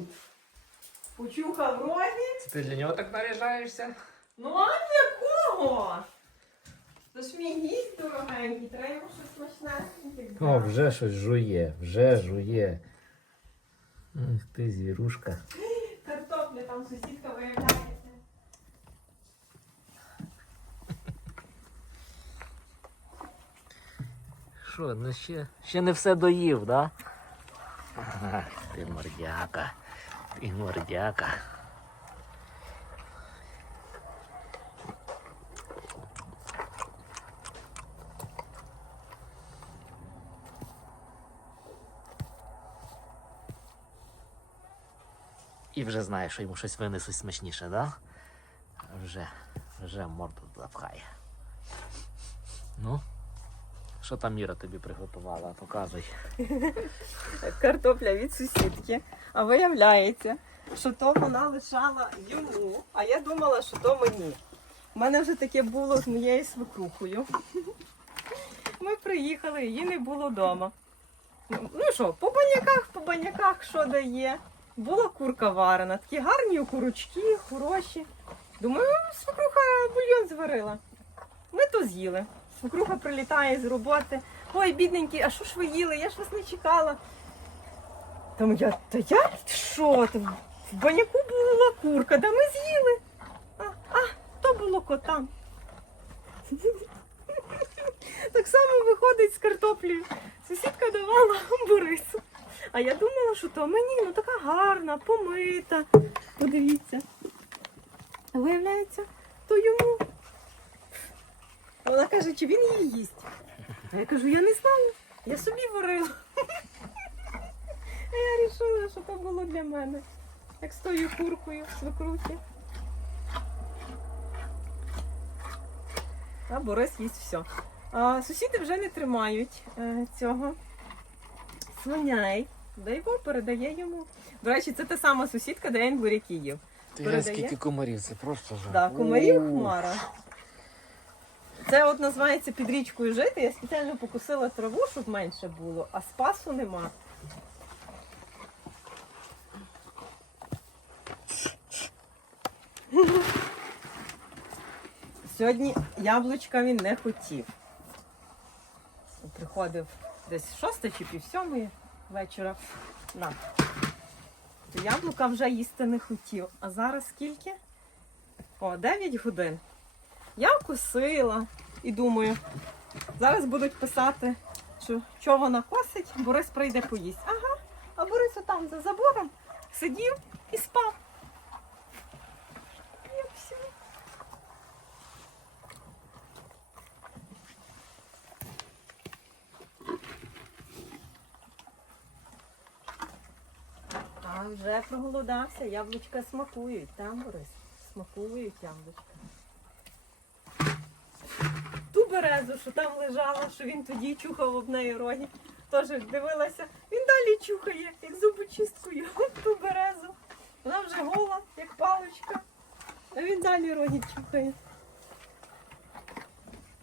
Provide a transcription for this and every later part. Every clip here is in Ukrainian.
тут. Почухав роги. Ти для нього так наряжаєшся? Ну а для кого? Це ж мій гість дорогенький, треба йому щось смачненьке. О, вже щось жує, вже жує. Ах ти зірушка. Картопля там сусідка виявляється. Що, ну ще, ще не все доїв, да? Ах, ти мордяка. Ти мордяка. І вже знає, що йому щось винесуть смачніше, да? Вже, вже морду запхає. Ну, що там Міра тобі приготувала? Показуй. Картопля від сусідки. А виявляється, що то вона лишала йому, а я думала, що то мені. У мене вже таке було з моєю свекрухою. Ми приїхали, її не було вдома. Ну що, по баняках, по баняках що дає? Була курка варена, такі гарні курочки, хороші. Думаю, свекруха бульйон зварила. Ми то з'їли. Свекруха прилітає з роботи. Ой, бідненький, а що ж ви їли? Я ж вас не чекала. Там я, та я що? Там, в баняку була курка, да ми з'їли. А, а, то було котам. Так само виходить з картоплею. Сусідка давала Борису. А я думала, що то мені, ну така гарна, помита. Подивіться. Виявляється, то йому. Вона каже, чи він її їсть. А я кажу, я не знаю. Я собі варила. А я вирішила, що це було для мене. Як з тою куркою в свекрухі. А Борис їсть все. А сусіди вже не тримають е, цього свиней. Дай Бог передає йому. До речі, це та сама сусідка, де він буряки їв. Ти скільки комарів, це просто жах. Да, комарів хмара. Це от називається під річкою жити. Я спеціально покусила траву, щоб менше було, а спасу нема. Сьогодні яблучка він не хотів. Приходив десь шоста чи пів сьомої вечора. На. То яблука вже їсти не хотів. А зараз скільки? О, 9 годин. Я косила і думаю, зараз будуть писати, що, що вона косить, Борис прийде поїсть. Ага, а Борис там за забором сидів і спав. І. А вже проголодався, яблучка смакують, там, Борис? Смакують яблучка. Ту березу, що там лежала, що він тоді чухав об неї роги. Теж дивилася, він далі чухає, як зубочисткою ту березу. Вона вже гола, як паличка. А він далі роги чухає.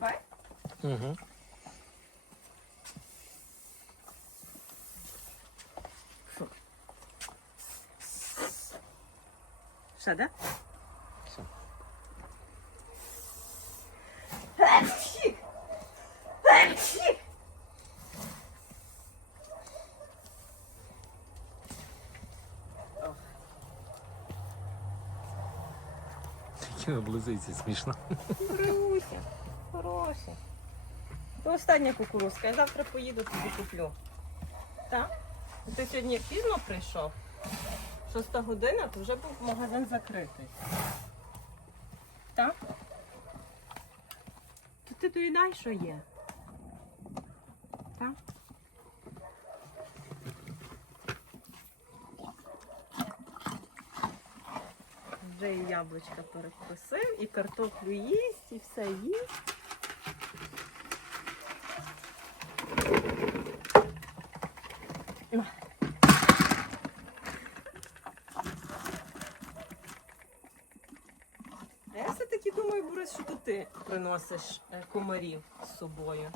Бай? Угу. Ще, да? Такі облизується смішно. Бруся, хороша. То остання кукурузка. Я завтра поїду тобі куплю. Так? Ти сьогодні пізно прийшов? Шоста година, то вже був магазин закритий. Так? То і дай, що є. Так? Вже і яблучка перекусив, і картоплю їсть, і все їсть. приносиш е, комарів з собою.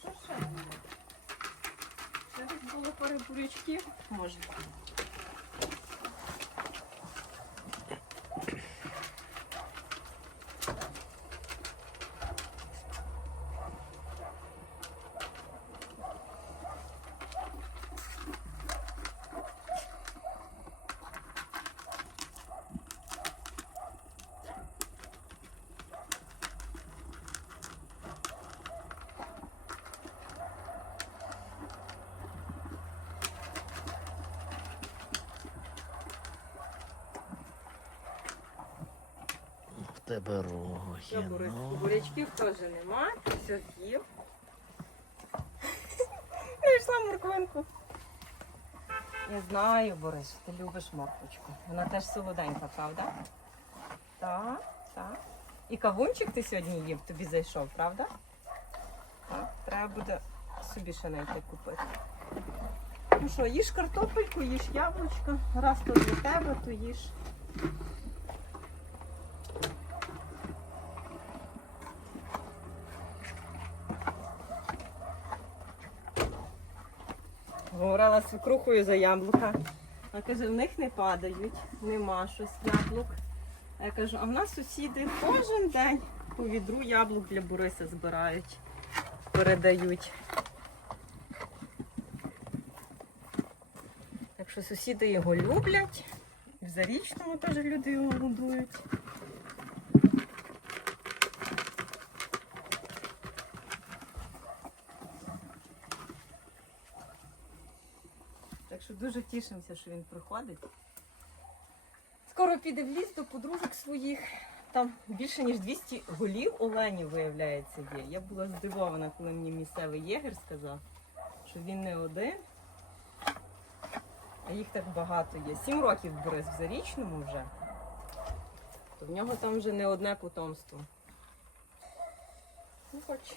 Що ще? Ще тут було пари бурячків. Може. Тебе роги. Ну. бурячків теж нема, все з'їв. Знайшла морквинку. Я знаю, Борис, що ти любиш морквочку. Вона теж солоденька, правда? Так, так. І кавунчик ти сьогодні їв, тобі зайшов, правда? Так, треба буде собі ще знайти купити. Ну що, їж картопельку, їж яблучко. Раз то для тебе, то їж. З свекрухою за яблука. Вона каже, в них не падають, нема щось яблук. А я кажу, а в нас сусіди кожен день по відру яблук для Бориса збирають, передають. Так що сусіди його люблять. В зарічному теж люди його годують. Дуже тішимося, що він приходить. Скоро піде в ліс до подружок своїх. Там більше ніж 200 голів оленів, виявляється, є. Я була здивована, коли мені місцевий єгер сказав, що він не один, а їх так багато є. Сім років Борис в Зарічному вже. То в нього там вже не одне потомство. Ну, хоч.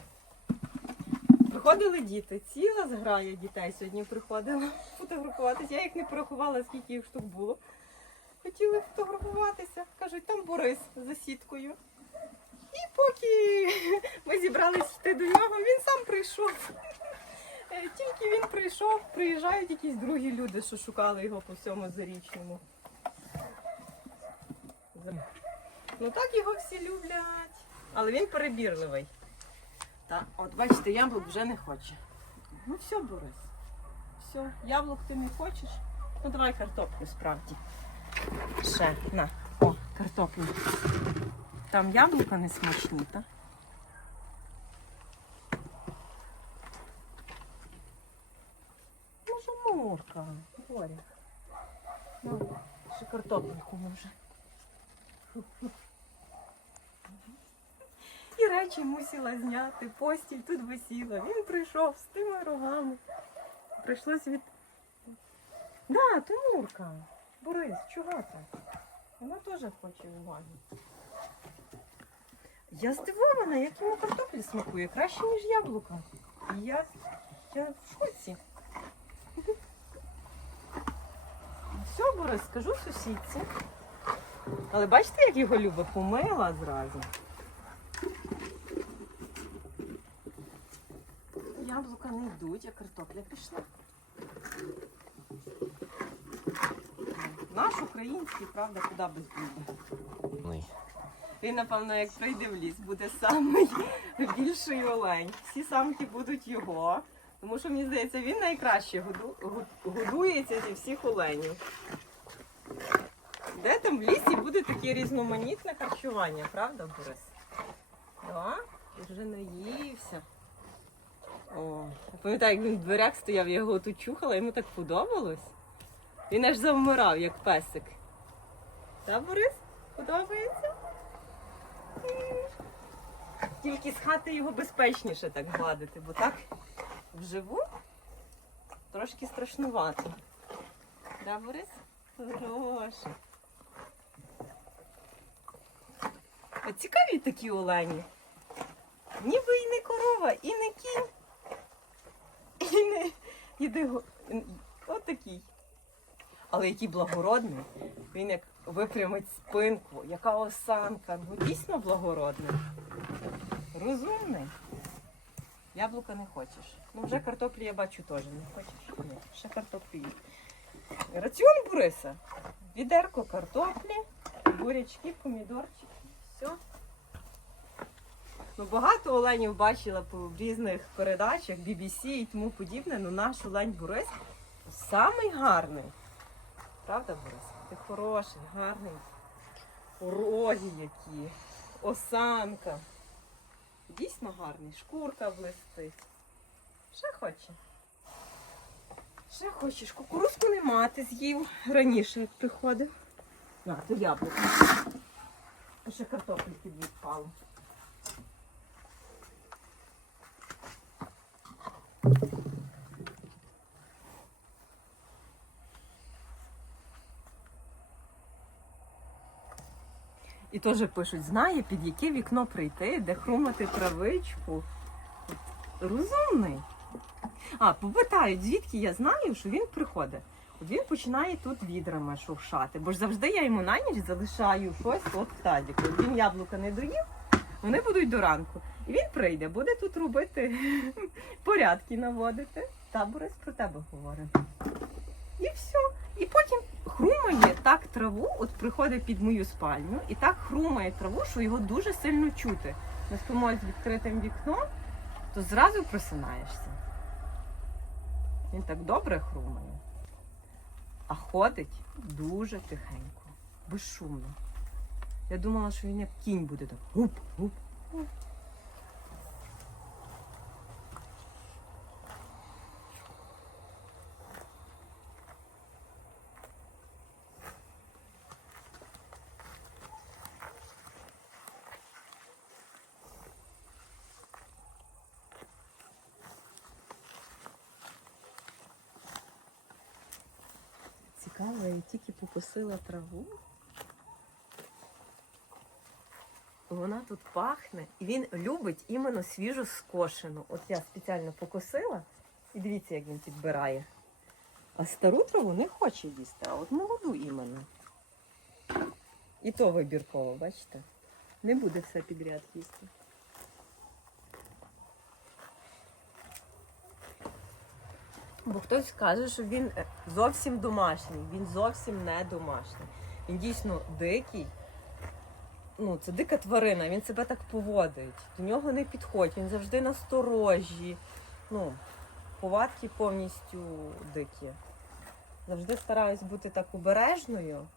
Приходили діти, ціла зграя дітей сьогодні приходила фотографуватися. Я їх не порахувала, скільки їх штук було. Хотіли фотографуватися. Кажуть, там Борис за сіткою. І поки ми зібрались йти до нього, він сам прийшов. Е, Тільки він прийшов, приїжджають якісь другі люди, що шукали його по всьому зарічному. Ну так його всі люблять. Але він перебірливий. Так, от бачите, яблук вже не хоче. Ну все, Борис. Все, яблук ти не хочеш? Ну давай картоплю справді. Ще, на. О, картоплю. Там яблука не смачні, так? Може, морка, Боря. Ну, ще картопельку може. Речі мусила зняти, постіль тут висіла. Він прийшов з тими рогами. Прийшлось від. Да, Тимурка. Борис, чого так? Вона теж хоче уваги. Я здивована, як йому картоплі смакує, краще, ніж яблука. І я, я в шоці. Все, Борис, скажу сусідці. Але бачите, як його любить? Помила зразу. Яблука не йдуть, а картопля пішла. Наш український, правда, куди без буде. Він, напевно, як прийде в ліс, буде самий більший олень. Всі самки будуть його. Тому що, мені здається, він найкраще годується зі всіх оленів. Де там в лісі буде таке різноманітне харчування, правда, Борис? Да? Вже наївся. Пам'ятаю, як він в дверях стояв, я його тут чухала, йому так подобалось. Він аж завмирав, як песик. Так, Борис? Подобається? Тільки з хати його безпечніше так гладити, бо так вживу трошки страшнувато. Да, Борис? Хороший. Цікаві такі олені. Ніби і не корова, і не кінь, і не диго. Отакий. Але який благородний. Він як випрямить спинку, яка осанка. Ну дійсно благородний. Розумний. Яблука не хочеш. Ну вже картоплі я бачу теж не хочеш. Ні, ще картоплі. є. Раціон Бориса. Відерко картоплі, бурячки, помідорчики. Все. Ну, багато оленів бачила по різних передачах, BBC і тому подібне, ну наш олень Борис самий гарний. Правда, Борис? Ти хороший, гарний. Роги які, осанка. Дійсно гарний, шкурка блистить. Ще хоче. Ще хочеш. Кукурузку нема, ти з'їв раніше, як приходив. А, то яблуко. Ще картопельки дві впало. І теж пишуть, знає, під яке вікно прийти, де хрумати травичку. Розумний. А, попитають, звідки я знаю, що він приходить. От він починає тут відрами шуршати, бо ж завжди я йому на ніч залишаю щось от в тазіку. Він яблука не доїв, вони будуть до ранку. І він прийде, буде тут робити порядки наводити. Та Борис про тебе говорить. І все. І потім хрумає так траву, от приходить під мою спальню, і так хрумає траву, що його дуже сильно чути. Ми спимо з відкритим вікном, то зразу просинаєшся. Він так добре хрумає. А ходить дуже тихенько, безшумно. Я думала, що він як кінь буде так. Гуп, гуп, гуп. Цікаво, я тільки покосила траву. Вона тут пахне, і він любить іменно свіжу скошену. От я спеціально покосила, і дивіться, як він підбирає. А стару траву не хоче їсти, а от молоду іменно. І то вибірково, бачите? Не буде все підряд їсти. Бо хтось каже, що він е, зовсім домашній, він зовсім не домашній. Він дійсно дикий. Ну, це дика тварина, він себе так поводить. До нього не підходь, він завжди насторожі. Ну, повадки повністю дикі. Завжди стараюсь бути так обережною.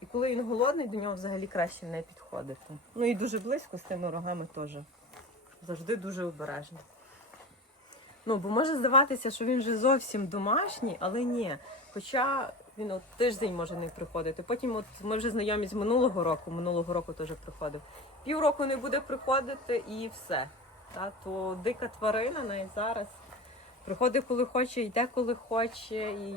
І коли він голодний, до нього взагалі краще не підходити. Ну і дуже близько з тими рогами теж. Завжди дуже обережно. Ну, бо може здаватися, що він вже зовсім домашній, але ні. Хоча він от тиждень може не приходити. Потім, от ми вже знайомі з минулого року, минулого року теж приходив. Півроку не буде приходити і все. Та, то дика тварина навіть зараз приходить, коли хоче, йде, коли хоче, і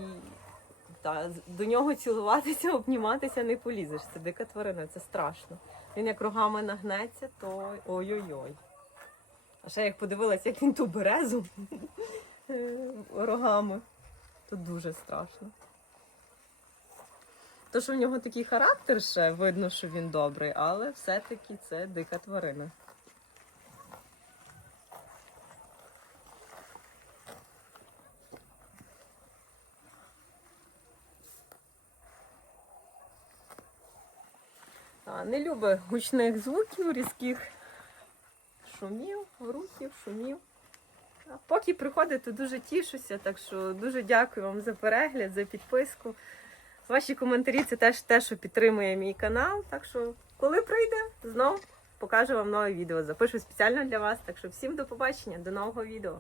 та, до нього цілуватися, обніматися не полізеш. Це дика тварина, це страшно. Він як рогами нагнеться, то ой-ой-ой. А ще як подивилася, як він ту березу е, рогами, то дуже страшно. То, що в нього такий характер ще, видно, що він добрий, але все-таки це дика тварина. Не любить гучних звуків, різких шумів, рухів, шумів. А поки приходить, то дуже тішуся, так що дуже дякую вам за перегляд, за підписку. Ваші коментарі це теж те, що підтримує мій канал. Так що, коли прийде, знов покажу вам нове відео. Запишу спеціально для вас. Так що всім до побачення, до нового відео.